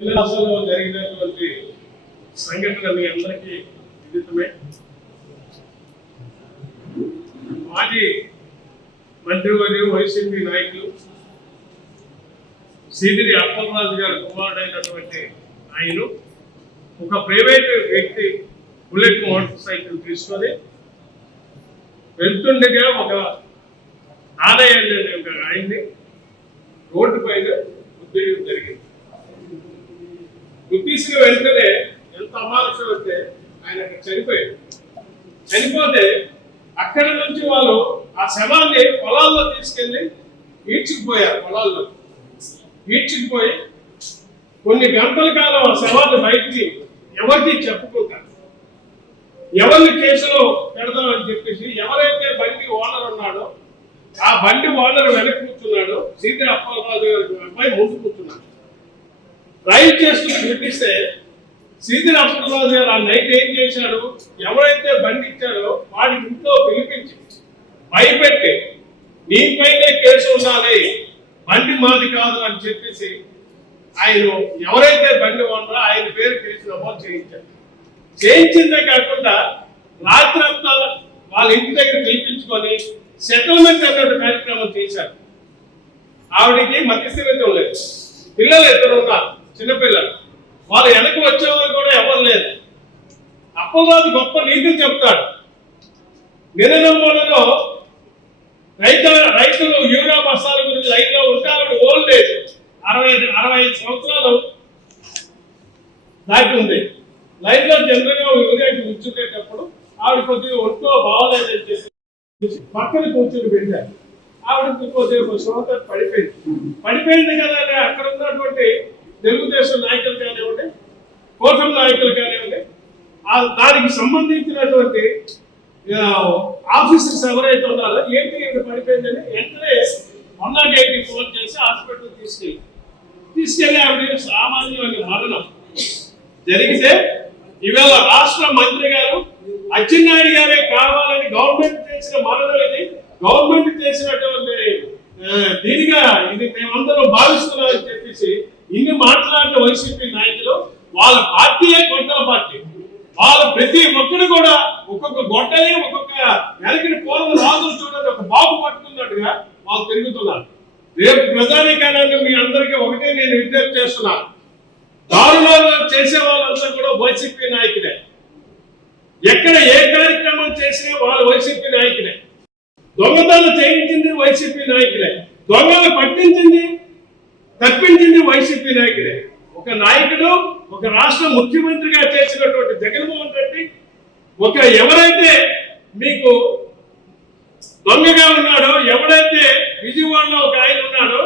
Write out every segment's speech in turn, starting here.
రాష్ట్రంలో జరిగినటువంటి సంఘటన మీ అందరికీ విదితమే. మాజీ మంత్రివర్యులు వైసీపీ నాయకులు సీదిరి అప్పలరాజు గారి కుమారుడైనటువంటి ఆయన ఒక ప్రైవేట్ వ్యక్తి బుల్లెట్ మోటార్ సైకిల్ తీసుకొని వెళ్తుండగా ఒక ఆలయాన్ని ఆయన్ని రోడ్డు పైన ఉద్యోగం జరిగింది. గుర్తీసిన వెంటనే ఎంత అమానుషం అంటే ఆయన చనిపోయాడు. చనిపోతే అక్కడి నుంచి వాళ్ళు ఆ శవాన్ని పొలాల్లో తీసుకెళ్లి ఈడ్చుకుపోయారు. పొలాల్లో ఈడ్చుకుపోయి కొన్ని గంటల కాలం ఆ శవాన్ని బయటికి ఎవరికి చెప్పుకుంటారు, ఎవరిని కేసులో పెడదామని చెప్పేసి ఎవరైతే బండి ఓనర్ ఉన్నాడో ఆ బండి ఓనర్ వెనక్కి కూర్చున్నాడు, సీదిరి అప్పలరాజు గారి అబ్బాయి ముందు కూర్చున్నాడు. డ్రైవ్ చేస్తూ చూపిస్తే సీదిరి అప్పలరాజు గారు ఆ నైట్ ఏం చేశాడు, ఎవరైతే బండి ఇచ్చాడో వాడి ఇంట్లో పిలిపించి భయపెట్టి నీపైనే కేసు ఉండాలి, బండి మాది కాదు అని చెప్పేసి ఆయన ఎవరైతే బండి ఉన్నారో ఆయన పేరు కేసు నమోదు చేయించాడు. చేయించిందే కాకుండా రాత్రంతా వాళ్ళ ఇంటి దగ్గర పిలిపించుకొని సెటిల్మెంట్ అనే కార్యక్రమం చేశారు. ఆవిడికి మధ్యస్థితం లేదు, పిల్లలు ఇద్దరు ఉన్నారు, చిన్నపిల్లలు. వాళ్ళు వెనక వచ్చేవారు కూడా ఎవరు లేదు. అప్పలరాజు గొప్ప నీతులు చెప్తాడు. నిన్నలో రైతులు యూరియా బస్తాల గురించి లైన్లో ఉంటే ఆవిడ ఓల్డ్ ఏజ్ 65 సంవత్సరాలు దాటి ఉంది. లైన్లో జనరల్గా యూరియాకి ఉంచుకునేటప్పుడు ఆవిడ కొద్దిగా ఒంట్లో బాగోలేదని చెప్పి పక్కన కూర్చొని పెట్టారు. ఆవిడకి కొద్దిగా శ్రోత పడిపోయింది కదా అని అక్కడ ఉన్నటువంటి తెలుగుదేశం నాయకులు కానివ్వండి, కూటమి నాయకులు కానివ్వండి, దానికి సంబంధించినటువంటి ఆఫీసర్స్ ఎవరైతే ఉన్నారో ఏంటి పడిపోయిందని వెంటనే 108కి ఫోన్ చేసి హాస్పిటల్ తీసుకెళ్ళి ఆవిడ సామాన్యమైన మరణం జరిగితే ఇవాళ రాష్ట్ర మంత్రి గారు అచ్చెన్నాయుడు గారే కావాలని గవర్నమెంట్ చేసిన మరణం ఇది, గవర్నమెంట్ చేసినటువంటి దీనిగా ఇది మేమందరం భావిస్తున్నామని చెప్పేసి ఇన్ని మాట్లాడిన వైసీపీ నాయకులు వాళ్ళ పార్టీయే గొడ్డల పార్టీ. వాళ్ళ ప్రతి ఒక్కరు కూడా ఒక్కొక్క గొడ్డలే ఒక్కొక్క వెనకటి పూర్వం రాజులు చూడండి ఒక బాబు పట్టుకున్నట్టుగా వాళ్ళు తిరుగుతున్నారు. రేపు ప్రజానీకాన్ని మీ అందరికీ ఒకటే నేను విజ్ఞప్తి చేస్తున్నాను. దారుణాలు చేసే వాళ్ళంతా కూడా వైసీపీ నాయకులే. ఎక్కడ ఏ కార్యక్రమం చేసినా వాళ్ళు వైసీపీ నాయకులే. దొంగతనం చేయించింది వైసీపీ నాయకులే, దొంగలు పట్టించింది తప్పించింది వైసీపీ నాయకులే. ఒక నాయకుడు ఒక రాష్ట్ర ముఖ్యమంత్రిగా చేసినటువంటి జగన్మోహన్ రెడ్డి ఎవరైతే మీకు దొంగగా ఉన్నాడో, ఎవరైతే విజయవాడలో ఒక ఆయన ఉన్నాడో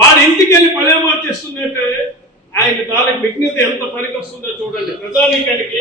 వాడి ఇంటికి వెళ్ళి పరామర్శిస్తుందంటే ఆయన తాలూకు విజ్ఞత ఎంత పనికి వస్తుందో చూడండి. ప్రజానీకానికి